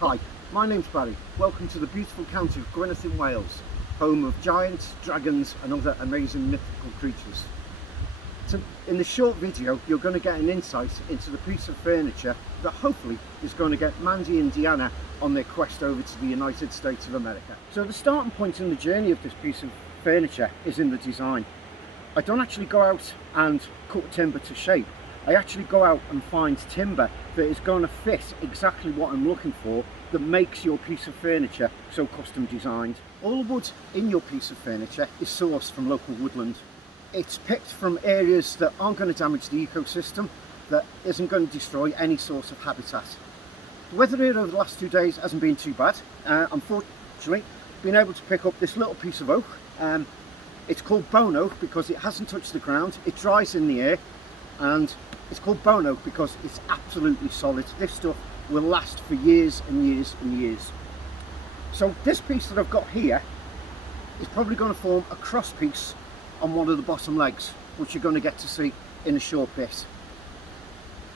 Hi, my name's Barry. Welcome to the beautiful county of Gwynedd in Wales, home of giants, dragons and other amazing mythical creatures. So in this short video you're going to get an insight into the piece of furniture that hopefully is going to get Mandy and Deanna on their quest over to the United States of America. So the starting point in the journey of this piece of furniture is in the design. I don't actually go out and cut timber to shape. I actually go out and find timber that is going to fit exactly what I'm looking for, that makes your piece of furniture so custom designed. All the wood in your piece of furniture is sourced from local woodland. It's picked from areas that aren't going to damage the ecosystem, that isn't going to destroy any sort of habitat. The weather here over the last 2 days hasn't been too bad. Unfortunately, been able to pick up this little piece of oak. It's called bone oak because it hasn't touched the ground, it dries in the air, and it's called bone oak because it's absolutely solid. This stuff will last for years and years and years. So this piece that I've got here is probably going to form a cross piece on one of the bottom legs, which you're going to get to see in a short bit.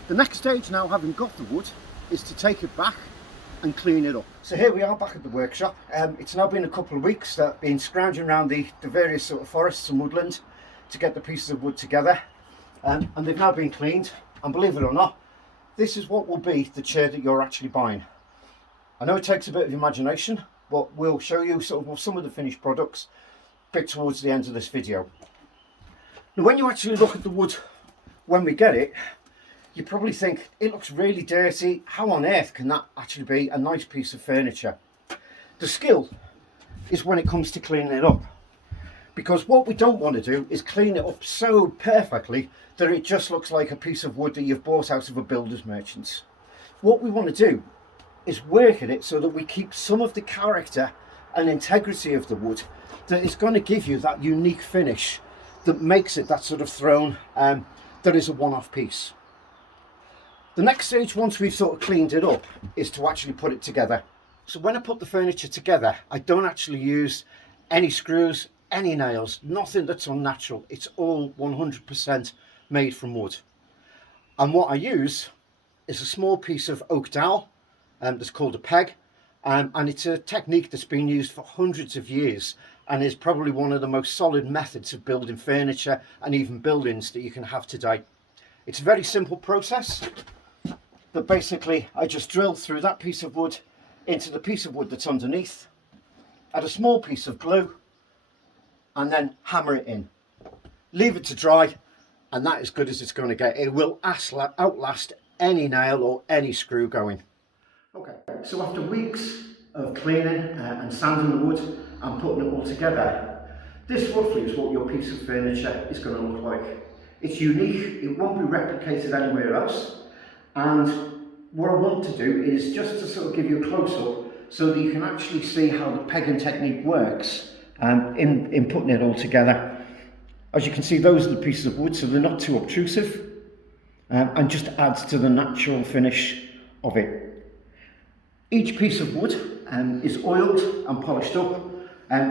The next stage, now having got the wood, is to take it back and clean it up. So here we are back at the workshop. It's now been a couple of weeks that I've been scrounging around the various sort of forests and woodland to get the pieces of wood together. And they've now been cleaned, and believe it or not, this is what will be the chair that you're actually buying. I know it takes a bit of imagination, but we'll show you sort of some of the finished products a bit towards the end of this video. Now when you actually look at the wood when we get it, you probably think it looks really dirty. How on earth can that actually be a nice piece of furniture? The skill is when it comes to cleaning it up. Because what we don't want to do is clean it up so perfectly that it just looks like a piece of wood that you've bought out of a builder's merchant. What we want to do is work at it so that we keep some of the character and integrity of the wood that is going to give you that unique finish that makes it that sort of throne that is a one-off piece. The next stage, once we've sort of cleaned it up, is to actually put it together. So when I put the furniture together, I don't actually use any screws, any nails, nothing that's unnatural. It's all 100% made from wood. And what I use is a small piece of oak dowel that's called a peg, and it's a technique that's been used for hundreds of years and is probably one of the most solid methods of building furniture and even buildings that you can have today. It's a very simple process, but basically I just drill through that piece of wood into the piece of wood that's underneath, add a small piece of glue, and then hammer it in. Leave it to dry, and that is as good as it's going to get. It will outlast any nail or any screw going. Okay, so after weeks of cleaning and sanding the wood and putting it all together, this roughly is what your piece of furniture is going to look like. It's unique, it won't be replicated anywhere else, and what I want to do is just to sort of give you a close-up so that you can actually see how the pegging technique works in putting it all together. As you can see, those are the pieces of wood, so they're not too obtrusive, and just adds to the natural finish of it. Each piece of wood is oiled and polished up,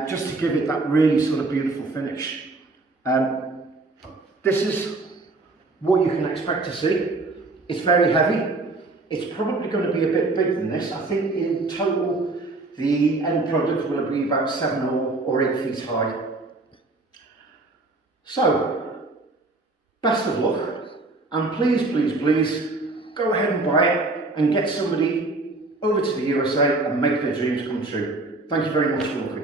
just to give it that really sort of beautiful finish. This is what you can expect to see. It's very heavy. It's probably going to be a bit bigger than this. I think in total the end product will be about 7 or 8 feet high. So, best of luck, and please, please, please go ahead and buy it and get somebody over to the USA and make their dreams come true. Thank you very much for looking.